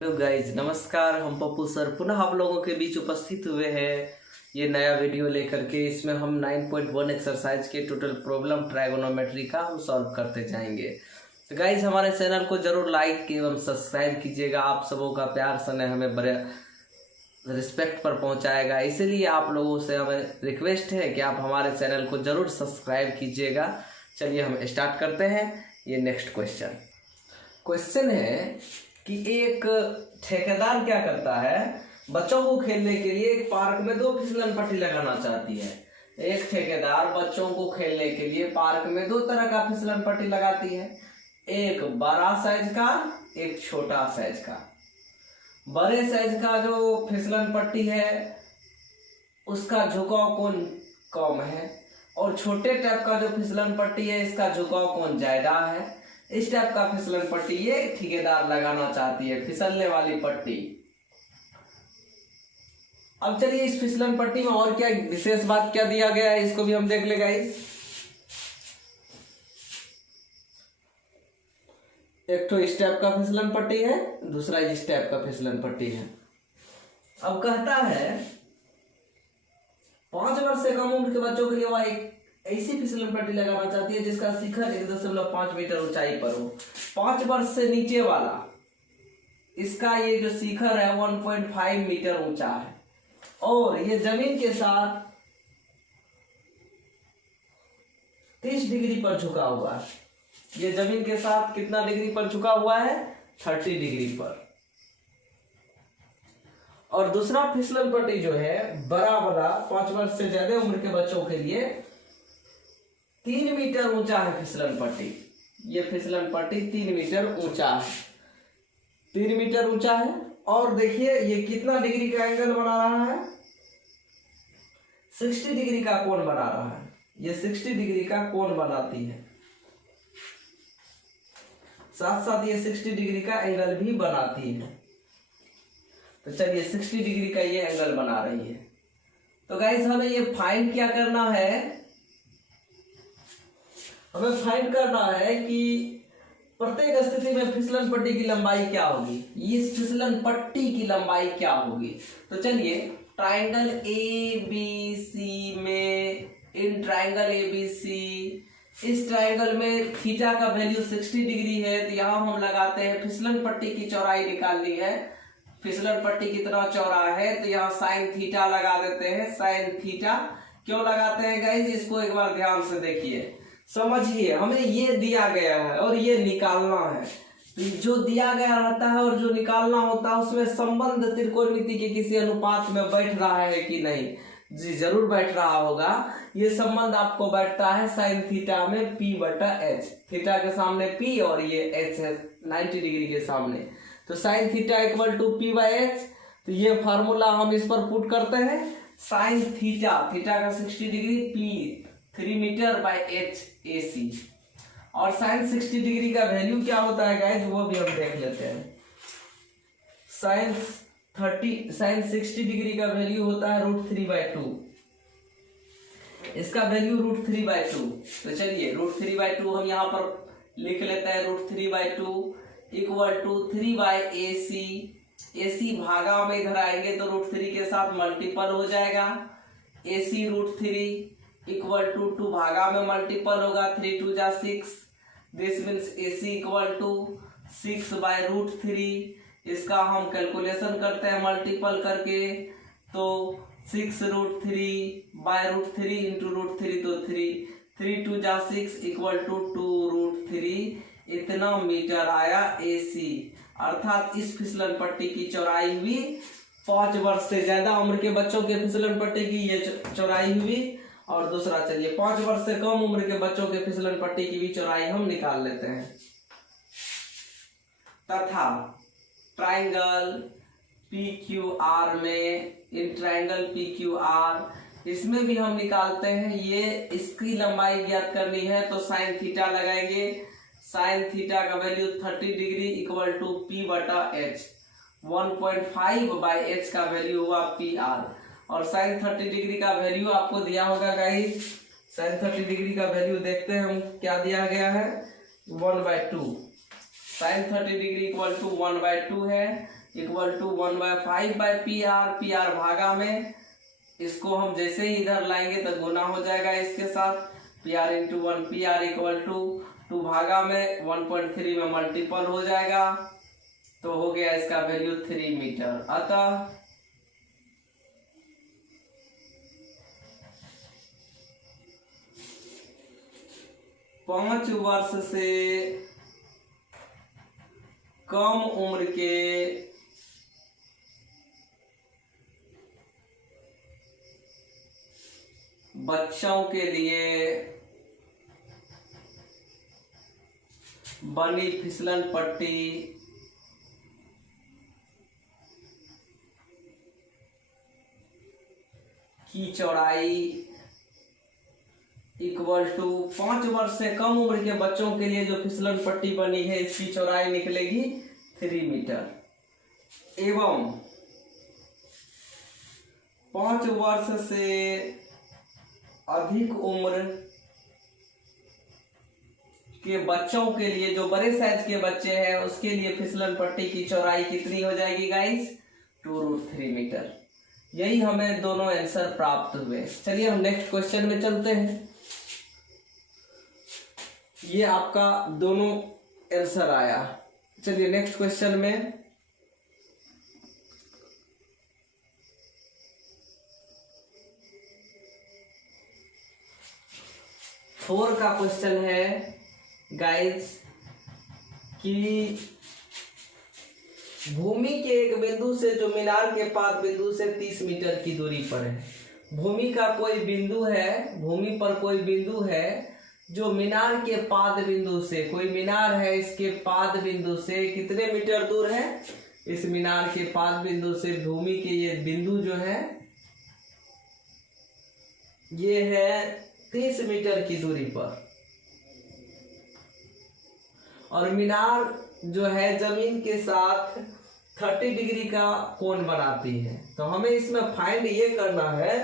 Hello guys, नमस्कार। हम Pappu sir पुनः आप लोगों के बीच उपस्थित हुए हैं ये नया वीडियो लेकर के। इसमें हम 9.1 एक्सरसाइज के टोटल प्रॉब्लम ट्राइगोनोमेट्री का हम सॉल्व करते जाएंगे। तो गाइज, हमारे चैनल को जरूर लाइक एवं सब्सक्राइब कीजिएगा। आप सबों का प्यार स्नेह हमें बड़े रिस्पेक्ट पर पहुंचाएगा, इसीलिए आप लोगों से हमें रिक्वेस्ट है कि आप हमारे चैनल को जरूर सब्सक्राइब कीजिएगा। चलिए हम स्टार्ट करते हैं। ये नेक्स्ट क्वेश्चन है कि एक ठेकेदार क्या करता है, बच्चों को खेलने के लिए एक पार्क में 2 फिसलन पट्टी लगाना चाहती है। एक ठेकेदार बच्चों को खेलने के लिए पार्क में 2 तरह का फिसलन पट्टी लगाती है, एक बड़ा साइज का, एक छोटा साइज का। बड़े साइज का जो फिसलन पट्टी है उसका झुकाव कोण कम है, और छोटे टाइप का जो फिसलन पट्टी है इसका झुकाव कोण ज्यादा है। इस टाइप का फिसलन पट्टी ये ठेकेदार लगाना चाहती है, फिसलने वाली पट्टी। अब चलिए इस फिसलन पट्टी में और क्या विशेष बात क्या दिया गया है, इसको भी हम देख लेगा। एक तो इस टाइप का फिसलन पट्टी है, दूसरा इस टाइप का फिसलन पट्टी है। अब कहता है 5 वर्ष से कम उम्र के बच्चों के लिए वह एक ऐसी फिसलन पट्टी लगाना चाहती है जिसका शिखर 1.5 मीटर ऊंचाई पर हो। 5 वर्ष से नीचे वाला इसका ये जो शिखर है 1.5 मीटर ऊंचा है, और ये जमीन के साथ 30 डिग्री पर झुका हुआ है। ये जमीन के साथ कितना डिग्री पर झुका हुआ है? 30 डिग्री पर। और दूसरा फिसलन पट्टी जो है बड़ा 5 वर्ष से ज्यादा उम्र के बच्चों के लिए 3 मीटर ऊंचा है फिसलन पट्टी। ये फिसलन पट्टी 3 मीटर ऊंचा है, 3 मीटर ऊंचा है। और देखिए ये कितना डिग्री का एंगल बना रहा है? 60 डिग्री का कोण बना रहा है। ये 60 डिग्री का कोण बनाती है, साथ साथ ये 60 डिग्री का एंगल भी बनाती है। तो चलिए 60 डिग्री का ये एंगल बना रही है। तो गाइस हमें ये फाइंड क्या करना है? हमें फाइंड करना है कि प्रत्येक स्थिति में फिसलन पट्टी की लंबाई क्या होगी, इस फिसलन पट्टी की लंबाई क्या होगी। तो चलिए ट्राइंगल ABC में, इन ट्राइंगल ABC, इस ट्राइंगल में थीटा का वैल्यू 60 डिग्री है, तो यहां हम लगाते हैं फिसलन पट्टी की चौड़ाई निकालनी है। फिसलन पट्टी कितना चौड़ा है, तो यहाँ साइन थीटा लगा देते हैं। साइन थीटा क्यों लगाते हैं गाइस, इसको एक बार ध्यान से देखिए, समझिए। हमें ये दिया गया है और ये निकालना है। जो दिया गया रहता है और जो निकालना होता है उसमें संबंध त्रिकोणमिति के किसी अनुपात में बैठ रहा है कि नहीं? जी जरूर बैठ रहा होगा। ये संबंध आपको बैठता है साइन थीटा में P/H। थीटा के सामने P और ये H है 90 डिग्री के सामने, तो साइन थीटा = P/H। तो ये फार्मूला हम इस पर पुट करते हैं। साइन थीटा, थीटा का 60 degree, P 3 metre by H AC। और साइन 60 डिग्री का वैल्यू क्या होता है गाइस, वो भी हम देख लेते हैं। साइन 60 डिग्री का वैल्यू होता है √3/2। इसका वैल्यू √3/2। तो चलिए √3/2 हम यहाँ पर लिख लेते हैं। √3/2 = 3/AC। AC भागा में इधर आएंगे तो √3 के साथ मल्टीपल हो जाएगा। AC √3 = 2 भागा में मल्टीपल होगा, 3 2 जा 6। This means AC = 6/√3। इसका हम कैलकुलेशन करते हैं मल्टीपल करके, तो 6√3/√3 × √3 तो 3 2 जा 6 = 2√3। इतना मीटर आया AC। अर्थात इस फिसलन पट्टी की चौड़ाई हुई 5 वर्ष से ज्यादा उम्र के बच्चों के फिसलन पट्टी की ये चौड़ाई हुई। और दूसरा चलिए 5 वर्ष से कम उम्र के बच्चों के फिसलन पट्टी की भी चौड़ाई हम निकाल लेते हैं। तथा ट्राइंगल PQR में, इन ट्राइंगल PQR इसमें भी हम निकालते हैं। ये इसकी लंबाई ज्ञात करनी है तो साइन थीटा लगाएंगे। साइन थीटा का वैल्यू 30 डिग्री = P/H। 1.5/H का वैल्यू हुआ PR। और साइन 30 डिग्री का वैल्यू आपको दिया होगा गाइस। साइन 30 डिग्री का वैल्यू देखते हैं हम क्या दिया गया है, 1/2। साइन 30 डिग्री = 1/2 है। इक्वल टू 1/5/PR, PR भागा में इसको हम जैसे ही इधर लाएंगे तो गुना हो जाएगा इसके साथ, PR into 1, PR equal to 2 भागा में 1.3 में मल्टीपल हो जाएगा, तो हो गया इसका वैल्यू 3 मीटर। अतः पांच वर्ष से कम उम्र के बच्चों के लिए बनी फिसलन पट्टी की चौड़ाई इक्वल टू 5 वर्ष से कम उम्र के बच्चों के लिए जो फिसलन पट्टी बनी है इसकी चौड़ाई निकलेगी 3 मीटर एवं 5 वर्ष से अधिक उम्र के बच्चों के लिए जो बड़े साइज के बच्चे हैं उसके लिए फिसलन पट्टी की चौड़ाई कितनी हो जाएगी गाइस? 2√3 मीटर। यही हमें दोनों आंसर प्राप्त हुए। चलिए हम नेक्स्ट क्वेश्चन में चलते हैं। ये आपका दोनों आंसर आया। चलिए नेक्स्ट क्वेश्चन में फोर का क्वेश्चन है गाइस कि भूमि के एक बिंदु से जो मीनार के पाद बिंदु से 30 मीटर की दूरी पर है। भूमि का कोई बिंदु है, भूमि पर कोई बिंदु है जो मीनार के पाद बिंदु से, कोई मीनार है इसके पाद बिंदु से कितने मीटर दूर है? इस मीनार के पाद बिंदु से भूमि के ये बिंदु जो है ये है 30 मीटर की दूरी पर, और मीनार जो है जमीन के साथ 30 डिग्री का कोण बनाती है। तो हमें इसमें फाइंड ये करना है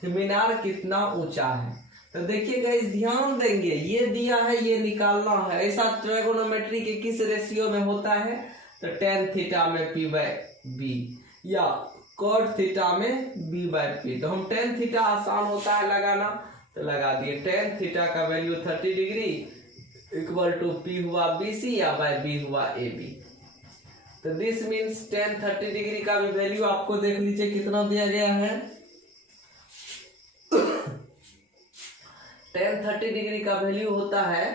कि मीनार कितना ऊंचा है। तो देखिएगा, इस ध्यान देंगे, ये दिया है, ये निकालना है। ऐसा ट्रायगोनोमेट्री के किस रेशियो में होता है? तो tan थीटा में P/B या cot थीटा में B/P। तो हम tan थीटा आसान होता है लगाना, तो लगा दिए। tan थीटा का value 30 degree equal to P हुआ BC या बाय B हुआ AB। तो दिस मीन्स tan 30 डिग्री का भी वैल्यू आपको देख लीजिए कितना दिया गया है। tan 30 डिग्री का वैल्यू होता है,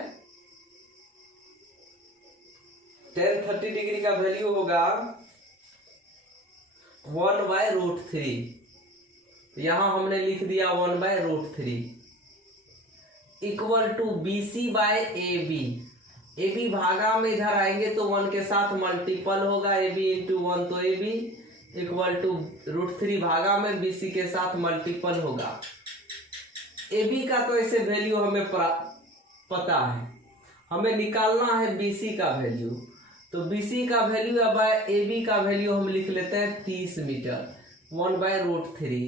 tan 30 डिग्री का वैल्यू होगा 1/√3। यहां हमने लिख दिया 1/√3 इक्वल टू BC/AB। AB भागा में इधर आएंगे तो 1 के साथ मल्टीपल होगा, AB इंटू 1 तो AB इक्वल टू √3 भागा में BC के साथ मल्टीपल होगा। AB का तो ऐसे वैल्यू हमें पता है, हमें निकालना है BC का वैल्यू। तो BC का वैल्यू अब AB का वैल्यू हम लिख लेते हैं 30 मीटर 1/√3।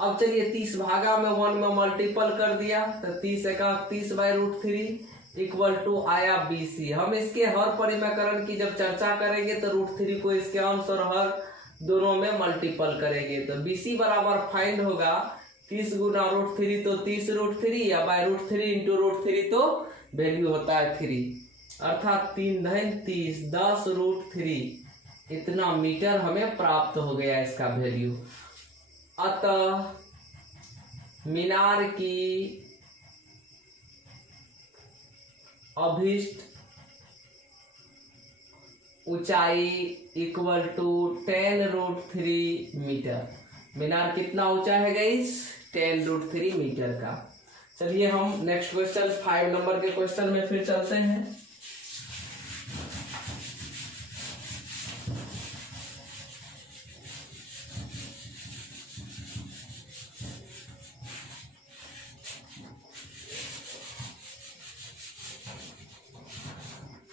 अब चलिए 30 भागा में 1 में मल्टीपल कर दिया तो 30 एका 30/√3 इक्वल टू आया BC। हम इसके हर परिमेयकरण की जब चर्चा करेंगे तो √3 को इसके अंश और हर दोनों में मल्टीपल करेंगे। तो BC बराबर फाइंड होगा 30 गुना √3 तो 30√3 या बाय √3 इंटू √3 तो वैल्यू होता है 3, अर्थात 3×30 10√3 इतना मीटर हमें प्राप्त हो गया इसका वैल्यू। अतः मीनार की अभिष्ट ऊंचाई इक्वल टू 10√3 मीटर। मीनार कितना ऊंचा है गाइस? 10√3 मीटर का। चलिए हम नेक्स्ट क्वेश्चन 5 नंबर के क्वेश्चन में फिर चलते हैं।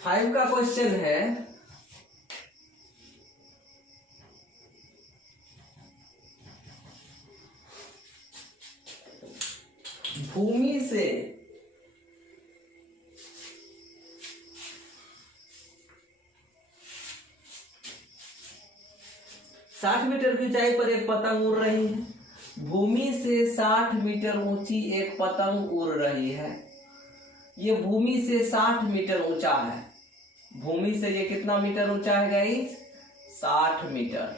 फाइव का क्वेश्चन है भूमि से 60 मीटर की ऊंचाई पर एक पतंग उड़ रही है। भूमि से 60 मीटर ऊंची एक पतंग उड़ रही है। ये भूमि से 60 मीटर ऊंचा है। भूमि से ये कितना मीटर ऊंचा है गाइस? 60 मीटर।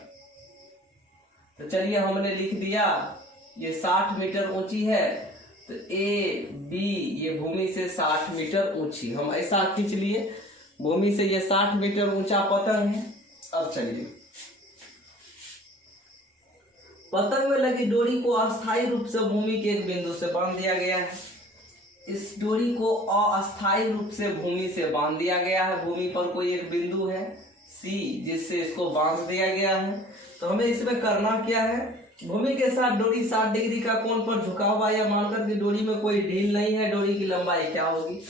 तो चलिए हमने लिख दिया ये 60 मीटर ऊंची है, तो ए बी ये भूमि से 60 मीटर ऊंची, हम ऐसा खींच लिए। भूमि से ये 60 मीटर ऊंचा पतंग है। अब चलिए, पतंग में लगी डोरी को अस्थायी रूप से भूमि के एक बिंदु से बांध दिया गया है। इस डोरी को अस्थायी रूप से भूमि से बांध दिया गया है। भूमि पर कोई एक बिंदु है सी, जिससे इसको बांध दिया गया है। तो हमें इसमें करना क्या है? भूमि के साथ डोरी 60 डिग्री का कोण पर झुका हुआ है, या मानकर कि डोरी में कोई ढील नहीं है। डोरी की लंबाई क्या होगी?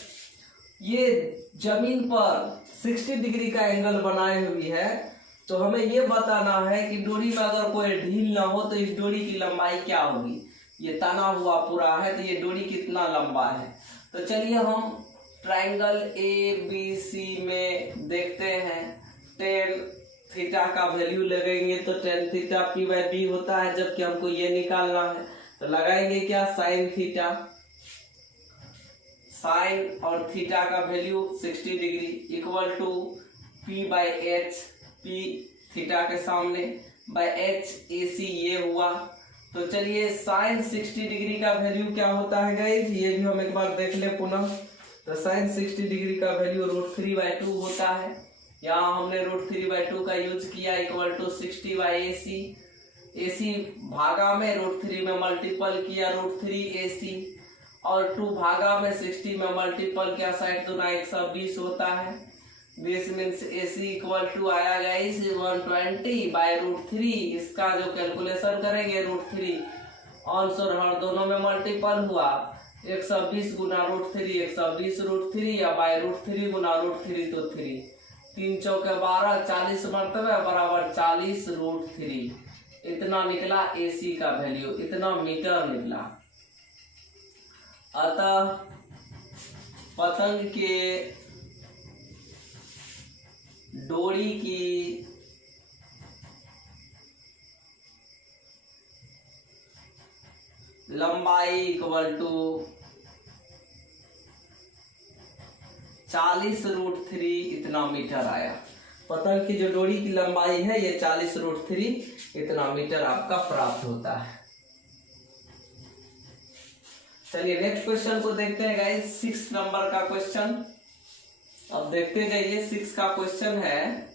ये जमीन पर 60 डिग्री का एंगल बनाए हुई है। तो हमें ये बताना है कि डोरी में अगर कोई ढील ना हो तो इस डोरी की लंबाई क्या होगी। ये तना हुआ पूरा है, तो ये डोरी कितना लंबा है। तो चलिए हम ट्राइंगल ए बी सी में देखते हैं। टेन थीटा का वैल्यू लगेंगे तो tan theta P by B होता है, जबकि हमको ये निकालना है। तो लगाएंगे क्या? Sine theta. साइन और थीटा का value 60 degree equal to P by H, P theta के सामने बाई एच ए सी ये हुआ। तो चलिए साइन 60 डिग्री का वैल्यू क्या होता है गाइस, ये भी हम एक बार देख ले पुनः। तो साइन 60 डिग्री का वैल्यू √3/2 होता है। यहाँ हमने √3/2 का यूज किया equal to 60 by AC। AC भागा में √3 में मल्टीपल किया √3AC, और 2 भागा में 60 में मल्टीपल किया, 60 दूना 120 होता है। This means AC equal to आया गाइस 120 बाई √3। इसका जो कैलकुलेशन करेंगे √3 अंश और हर दोनों में मल्टीपल हुआ, 120 गुना √3 120 √3 या बाई √3 गुना √3 तो 3 3 चौके 12 40 मरतबे बराबर 40 √3। इतना निकला AC का वैल्यू, इतना मीटर निकला। अतः पतंग के डोरी की लंबाई इक्वल टू 40 √3 इतना मीटर आया। पतंग की जो डोरी की लंबाई है ये 40 √3 इतना मीटर आपका प्राप्त होता है। चलिए नेक्स्ट क्वेश्चन को देखते हैं गाइस, 6 नंबर का क्वेश्चन। अब देखते जाइए, 6 का क्वेश्चन है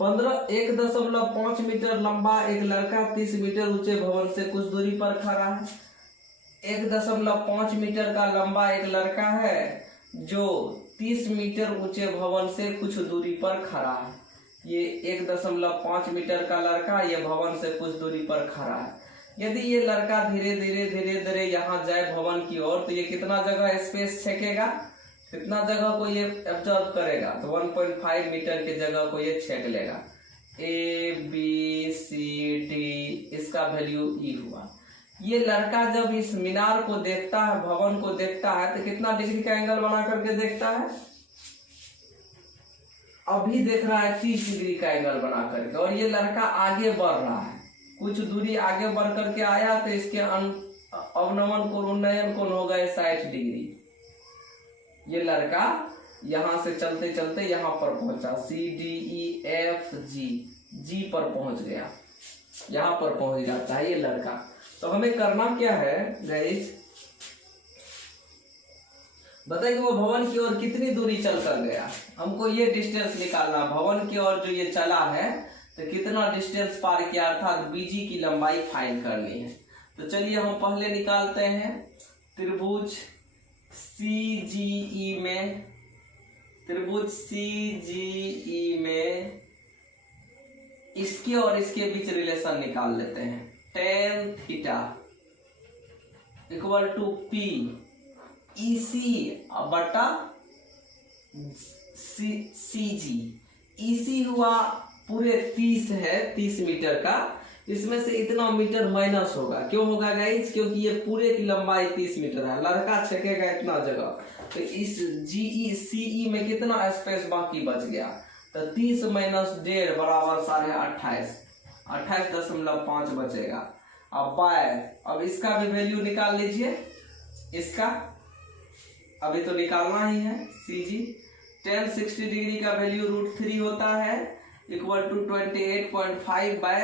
1.5 मीटर लंबा एक लड़का 30 मीटर ऊंचे भवन से कुछ दूरी पर खड़ा है। 1.5 मीटर का लंबा एक लड़का है जो 30 मीटर ऊंचे भवन से कुछ दूरी पर खड़ा है। ये 1.5 मीटर का लड़का ये भवन से कुछ दूरी पर खड़ा है। यदि ये लड़का धीरे धीरे यहाँ जाए भवन की ओर, तो ये कितना जगह स्पेस छेकेगा, कितना जगह को ये एब्जॉर्ब करेगा? तो 1.5 मीटर की जगह को ये छेक लेगा। A B C D इसका वैल्यू E हुआ। ये लड़का जब इस मीनार को देखता है, भवन को देखता है, तो कितना डिग्री का एंगल बना करके देखता है? अभी देख रहा है 30 डिग्री का एंगल बना करके, और ये लड़का आगे बढ़ रहा है। कुछ दूरी आगे बढ़ करके आया तो इसके अवनमन कोण उन्नयन कोण हो गए 60 डिग्री। ये लड़का यहां से चलते चलते यहां पर पहुंचा, C D E F G पर पहुंच गया, यहां पर पहुंच जाता है ये लड़का। तो हमें करना क्या है गाइस, बताइए वो भवन की ओर कितनी दूरी चल कर गया। हमको ये डिस्टेंस निकालना, भवन की ओर जो ये चला है तो कितना डिस्टेंस पार किया, अर्थात BG की लंबाई फाइंड करनी है। तो चलिए हम पहले निकालते हैं। त्रिभुज CGE में इसके और इसके बीच रिलेशन निकाल लेते हैं। tan theta equal to P EC बटा CG। EC हुआ पूरे 30 है, 30 मीटर का, इसमें से इतना मीटर माइनस होगा। क्यों होगा गाइस? क्योंकि ये पूरे की लंबाई 30 मीटर है, लड़का छकेगा इतना जगह, तो इस CE में कितना स्पेस बाकी बच गया, तो 30 माइनस 1.5 बराबर 28.5, 28.5 बचेगा। अब बाय, अब इसका भी वैल्यू निकाल लीजिए, इसका अभी तो निकालना ही है। CG tan 60 डिग्री का वैल्यू √3 होता है इक्वल टू 28.5 बाय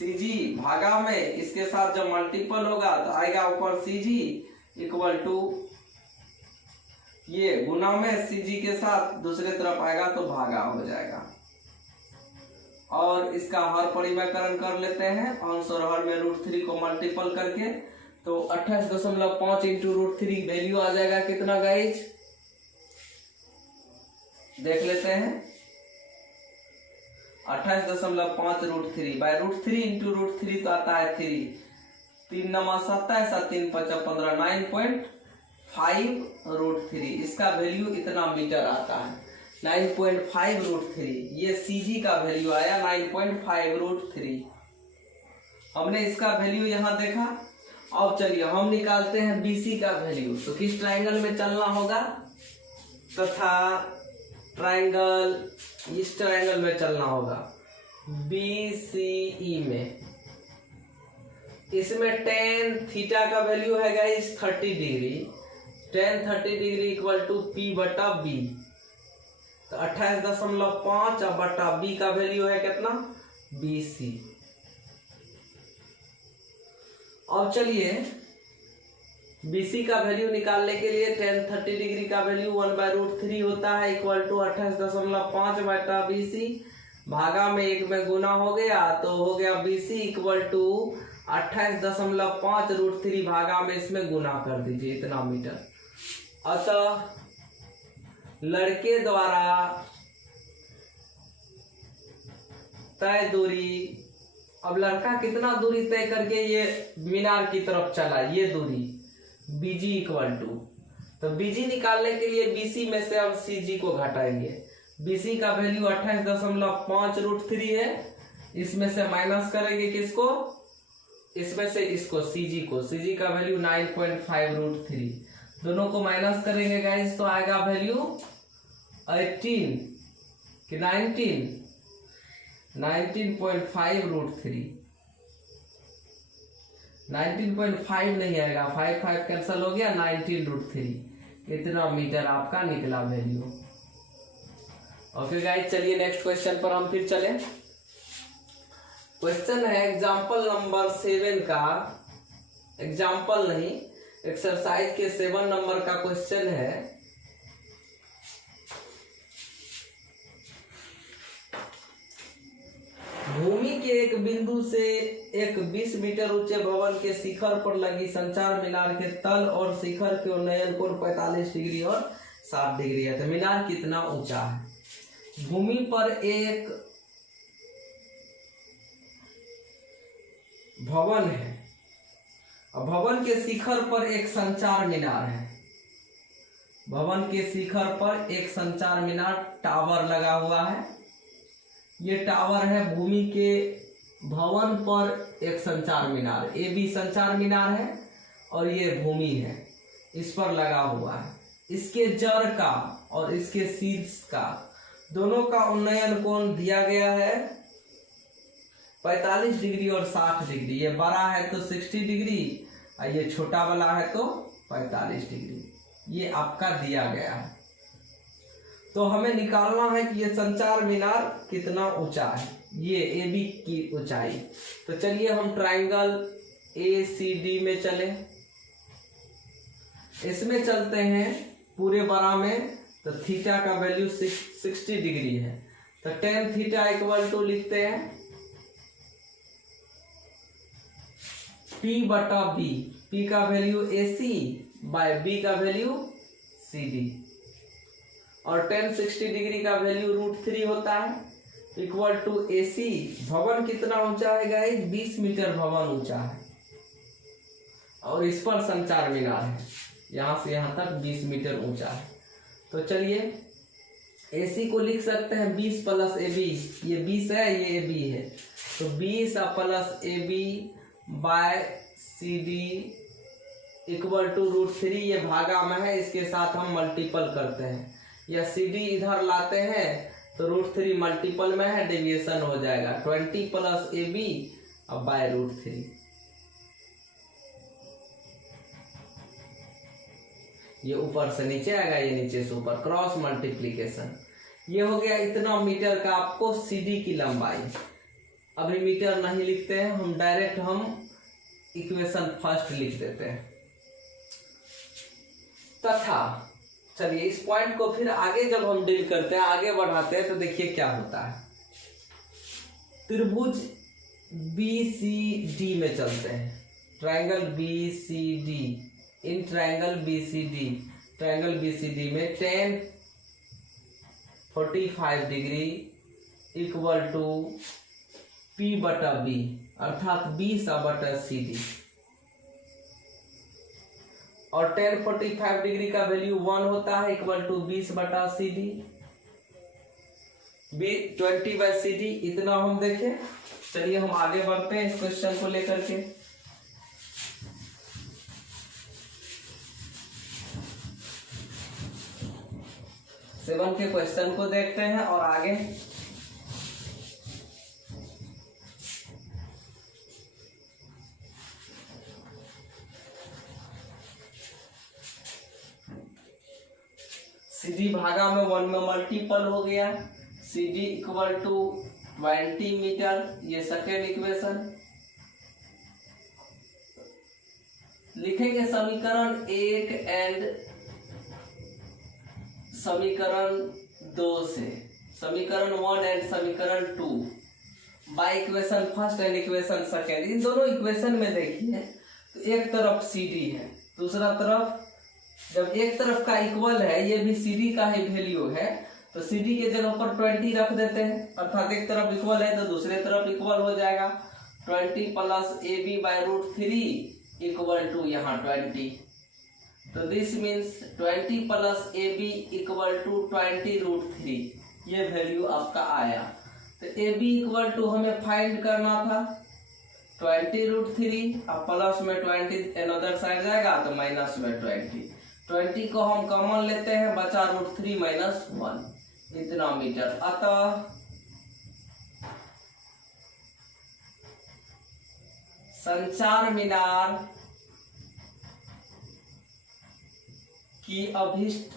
CG भागा में इसके साथ जब मल्टीपल होगा तो आएगा ऊपर CG इक्वल टू ये गुना में CG के साथ दूसरे तरफ आएगा तो भागा हो जाएगा। और इसका हर परिमेयकरण कर लेते हैं, अंश और हर में √3 को मल्टीपल करके, तो 28.5 इंटू √3 वैल्यू आ जाएगा कितना गाइज, देख लेते हैं। 28.5 √3 बाय √3 इंटू √3 तो आता है 3, 3 नमा 27 और 3 5 15, 9.5 √3, इसका वैल्यू इतना मीटर आता है 9.5 √3। ये CG का वैल्यू आया 9.5 √3। हमने इसका वैल्यू यहाँ देखा। अब चलिए हम निकालते हैं BC का वैल्यू। तो किस ट्रायंगल में चलना होगा, तथा ट्रायंगल, इस ट्रायंगल में चलना होगा BCE में। इसमें tan थीटा का वैल्यू है guys 30 degree, tan 30 degree equal to P/B, तो 28.5 बटा B का वैल्यू है कितना, BC। अब चलिए BC का वैल्यू निकालने के लिए tan 30 डिग्री का वैल्यू 1/√3 होता है इक्वल टू 28.5 बटा BC, भागा में 1 में गुना हो गया तो हो गया BC इक्वल टू 28.5 √3 भागा में इसमें गुना कर दीजिए, इतना मीटर। अतः लड़के द्वारा तय दूरी, अब लड़का कितना दूरी तय करके ये मीनार की तरफ चला, ये दूरी BG इक्वल टू, तो BG निकालने के लिए BC में से अब CG को घटाएंगे। BC का वैल्यू 28.5 √3 है, इसमें से माइनस करेंगे किसको, इसमें से इसको CG को, CG का वैल्यू 9.5 √3, दोनों को माइनस करेंगे गाइस तो आएगा वैल्यू 18 कि 19.5 √3, 19.5 नहीं आएगा, 5 कैंसिल हो गया, 19 √3, इतना मीटर आपका निकला वैल्यू। ओके गाइस, चलिए नेक्स्ट क्वेश्चन पर हम फिर चले। क्वेश्चन है एग्जाम्पल नंबर 7 का, एग्जाम्पल नहीं एक्सरसाइज के 7 नंबर का क्वेश्चन है। भूमि के एक बिंदु से एक 20 मीटर ऊंचे भवन के शिखर पर लगी संचार मीनार के तल और शिखर के उन्नयन कोण 45 डिग्री और 60 डिग्री है। तो मीनार कितना ऊंचा है? भूमि पर एक भवन है और भवन के शिखर पर एक संचार मीनार है। भवन के शिखर पर एक संचार मीनार टावर लगा हुआ है। ये टावर है भूमि के भवन पर एक संचार मीनार, ये भी संचार मीनार है और ये भूमि है, इस पर लगा हुआ है। इसके जड़ का और इसके शीर्ष का दोनों का उन्नयन कोण दिया गया है 45 डिग्री और 60 डिग्री। ये बड़ा है तो 60 डिग्री और ये छोटा वाला है तो 45 डिग्री, ये आपका दिया गया है। तो हमें निकालना है कि ये संचार मीनार कितना ऊंचा है, ये AB की ऊंचाई। तो चलिए हम ट्राइंगल ACD में चले, इसमें चलते हैं पूरे बड़ा में। तो थीटा का वैल्यू 60 डिग्री है, तो tan थीटा इक्वल टू लिखते हैं P/B, P का वैल्यू AC बाय B का वैल्यू CD, और tan 60 डिग्री का वैल्यू √3 होता है इक्वल टू AC। भवन कितना ऊंचा है गाइस? 20 मीटर भवन ऊंचा है और इस पर संचार मीनार है, यहां से यहां तक 20 मीटर ऊंचा है। तो चलिए AC को लिख सकते हैं 20 + AB, ये 20 है, ये AB है, तो 20 + AB by CD equal to √3, ये भागा में है, इसके साथ हम मल्टीपल करते हैं। या CD इधर लाते हैं तो √3 मल्टीपल में है, डेविएशन हो जाएगा 20 + AB अब बाय √3। ये ऊपर से नीचे आएगा, ये नीचे से ऊपर, क्रॉस मल्टीप्लीकेशन। ये हो गया इतना मीटर का आपको CD की लंबाई। अभी मीटर नहीं लिखते हैं हम, डायरेक्ट हम इक्वेशन फर्स्ट लिख देते हैं। तथा चलिए इस पॉइंट को फिर आगे जब हम डील करते हैं, आगे बढ़ाते हैं, तो देखिए क्या होता है। त्रिभुज BCD में चलते हैं, ट्रायंगल BCD, इन ट्रायंगल BCD में tan 45 degree equal to P/B अर्थात 20/CD, और tan 45 डिग्री का वैल्यू 1 होता है इक्वल टू 20/CD, 20/CD। इतना हम देखें। चलिए हम आगे बढ़ते हैं इस क्वेश्चन को लेकर के। सेवन के क्वेश्चन को देखते हैं और आगे CD भागा में 1 में मल्टीपल हो गया, CD इक्वल टू 20 मीटर। ये सेकेंड इक्वेशन लिखेंगे समीकरण 1 एंड समीकरण 2 से, समीकरण 1 एंड समीकरण 2 by equation first and equation second. इन दोनों इक्वेशन में देखिए तो एक तरफ CD है, दूसरा तरफ, जब एक तरफ का इक्वल है, ये भी CD का ही वैल्यू है, तो CD के जगह पर 20 रख देते हैं, अर्थात एक तरफ इक्वल है तो दूसरे तरफ इक्वल हो जाएगा। 20 + AB/√3 इक्वल टू यहाँ 20, तो this means 20 + AB equal to 20√3। ये वैल्यू आपका आया। तो AB इक्वल टू हमें फाइंड करना था 20√3, अब प्लस में 20 अनदर साइड जाएगा तो माइनस में 20 को हम कॉमन लेते हैं, बचा √3 - 1, इतना मीटर। अतः संचार मीनार की अभिष्ट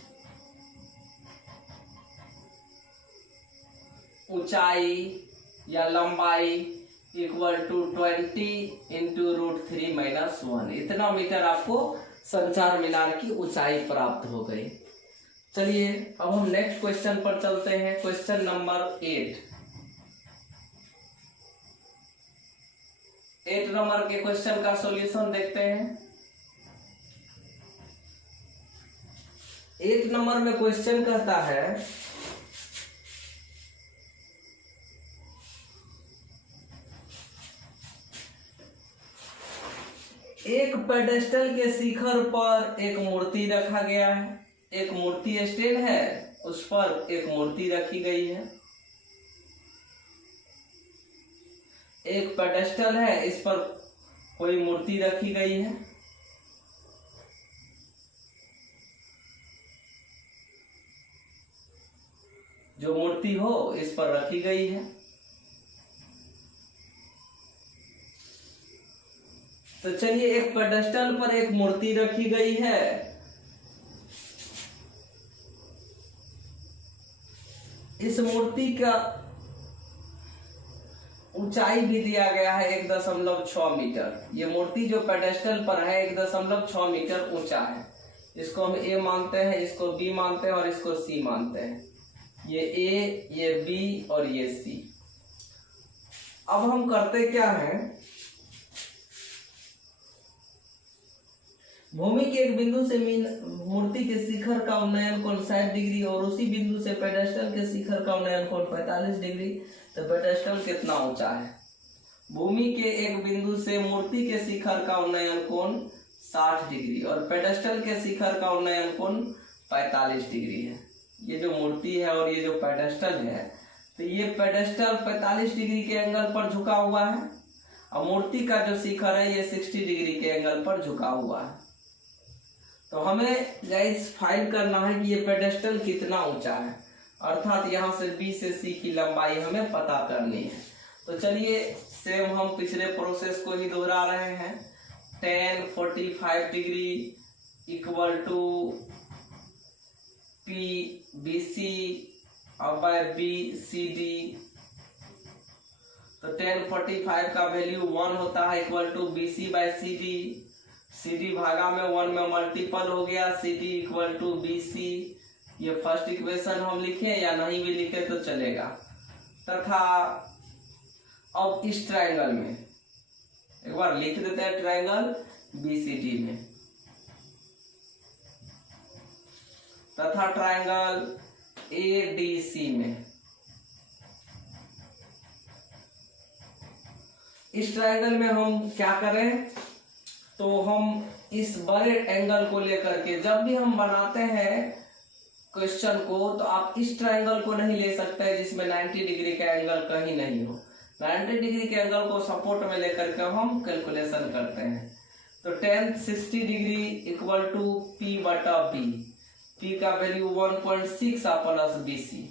ऊंचाई या लंबाई इक्वल टू 20 × √3 - 1, इतना मीटर आपको संचार मीनार की ऊंचाई प्राप्त हो गई। चलिए अब हम नेक्स्ट क्वेश्चन पर चलते हैं, क्वेश्चन नंबर 8। 8 नंबर के क्वेश्चन का सॉल्यूशन देखते हैं। 8 नंबर में क्वेश्चन कहता है एक पेडेस्टल के शिखर पर एक मूर्ति रखा गया है, एक मूर्ति स्टैंड है, उस पर एक मूर्ति रखी गई है। एक पेडेस्टल है, इस पर कोई मूर्ति रखी गई है। जो मूर्ति हो इस पर रखी गई है। तो चलिए एक पेडेस्टल पर एक मूर्ति रखी गई है, इस मूर्ति का ऊंचाई भी दिया गया है 1.6 मीटर। ये मूर्ति जो पेडेस्टल पर है 1.6 मीटर ऊंचा है। इसको हम A मानते हैं, इसको B मानते हैं और इसको C मानते हैं। ये A, ये B और ये C। अब हम करते क्या हैं, भूमि के एक बिंदु से मूर्ति के शिखर का उन्नयन कोण 60 डिग्री और उसी बिंदु से पेडेस्टल के शिखर का उन्नयन कोण 45 डिग्री। तो पेडेस्टल कितना ऊंचा है? भूमि के एक बिंदु से मूर्ति के शिखर का उन्नयन कोण 60 डिग्री और पेडेस्टल के शिखर का उन्नयन कोण 45 डिग्री है। ये जो मूर्ति है और ये जो पेडेस्टल है, तो ये पेडेस्टल 45 डिग्री के एंगल पर झुका हुआ है और मूर्ति का जो शिखर है ये 60 डिग्री के एंगल पर झुका हुआ है। तो हमें गाइस फाइंड करना है कि ये पेडेस्टल कितना ऊंचा है, अर्थात यहाँ से बी से सी की लंबाई हमें पता करनी है। तो चलिए सेम हम पिछले प्रोसेस को ही दोहरा रहे हैं। tan 45 degree equal to P B C और बाय बी सी डी। तो tan 45 का वैल्यू 1 होता है equal to B C by C D. C D भागा में 1 में मल्टीपल हो गया, C D equal to B C. ये फर्स्ट इक्वेशन हम लिखे या नहीं भी लिखे तो चलेगा। तथा अब इस ट्रायंगल में एक बार लिख देते हैं, ट्रायंगल बीसीडी में तथा ट्रायंगल एडीसी में। इस ट्रायंगल में हम क्या करें, तो हम इस बड़े एंगल को लेकर के जब भी हम बनाते हैं क्वेश्चन को, तो आप इस ट्रायंगल को नहीं ले सकते जिसमें 90 डिग्री का एंगल कहीं नहीं हो। 90 डिग्री के एंगल को सपोर्ट में लेकर के हम कैलकुलेशन करते हैं। तो tan 60 degree equal to P बटा बी। पी का वैल्यू 1.6 प्लस बी सी।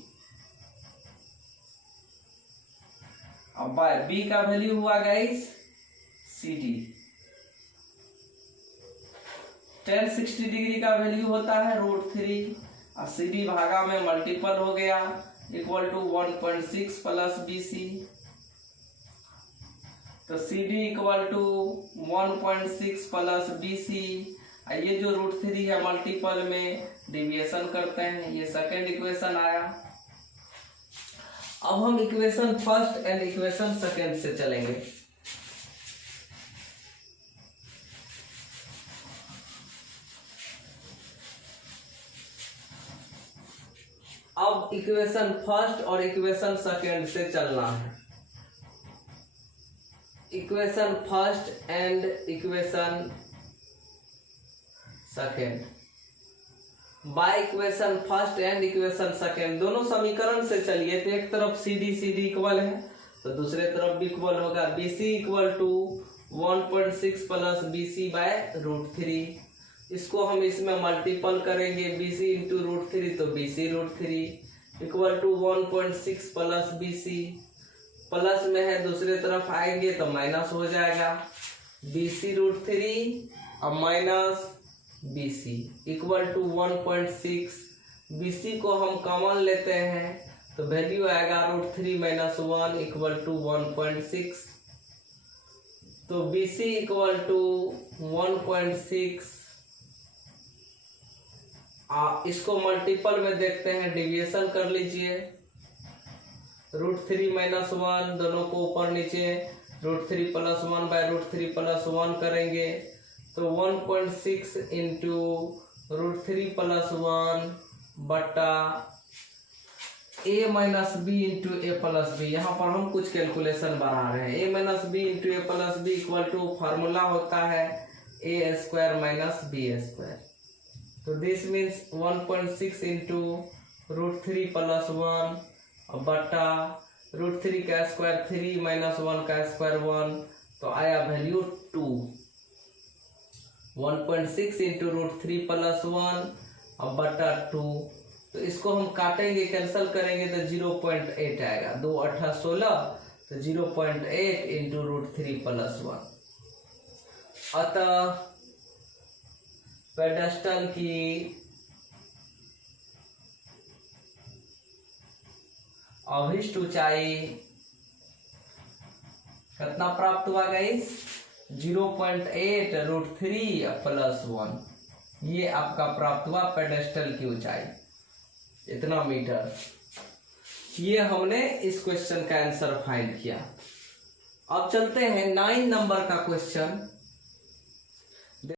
अब बाय बी का वैल्यू हुआ guys C D. tan 60 degree का वैल्यू होता है √3 और सी डी भागा में मल्टीपल हो गया equal to 1.6 plus B C. तो C D equal to 1.6 plus B C. ये जो √3 है मल्टीपल में डिविएशन करते हैं, ये सेकेंड इक्वेशन आया। अब हम equation first and equation second से चलेंगे। अब इक्वेशन फर्स्ट और इक्वेशन सेकेंड से चलना है। Equation first and equation second. Bye equation first and equation second दोनों समीकरण से चलिए। तो एक तरफ सी डी इक्वल है तो दूसरे तरफ भी इक्वल होगा। B C equal to 1.6 plus B C by √3। इसको हम इसमें मल्टीपल करेंगे, बी सी इंटू √3 तो B C √3 equal to 1.6 plus B C. Plus में है दूसरे तरफ आएंगे तो माइनस हो जाएगा। बी सी √3 और minus B C equal to 1.6। B C को हम कॉमन लेते हैं तो वैल्यू आएगा √3 माइनस 1 इक्वल टू 1.6। तो बी सी इक्वल टू 1.6। इसको मल्टीपल में देखते हैं, डिविएशन कर लीजिए। √3 माइनस 1 दोनों को ऊपर नीचे √3 प्लस 1 बाय √3 प्लस 1 करेंगे तो 1.6 इंटू √3 प्लस 1 बटा a minus B into A plus B. यहाँ पर हम कुछ कैलकुलेशन बना रहे हैं। a minus B into A plus B equal to formula होता है a square minus B square. तो दिस मीन्स 1.6 इंटू √3 प्लस 1 बटा √3 का स्क्वायर 3 माइनस 1 का स्क्वायर 1। तो आया वैल्यू 2। 1.6 इंटू √3 प्लस 1 बटा 2। तो इसको हम काटेंगे, कैंसिल करेंगे तो 0.8 आएगा। 2 8 16 तो 0.8 इंटू √3 प्लस 1। अतः पेडेस्टल की अभिष्ट ऊंचाई कितना प्राप्त हुआ गाइस? 0.8 √3 प्लस 1। ये आपका प्राप्त हुआ पेडेस्टल की ऊंचाई, इतना मीटर। ये हमने इस क्वेश्चन का आंसर फाइंड किया। अब चलते हैं 9 नंबर का क्वेश्चन।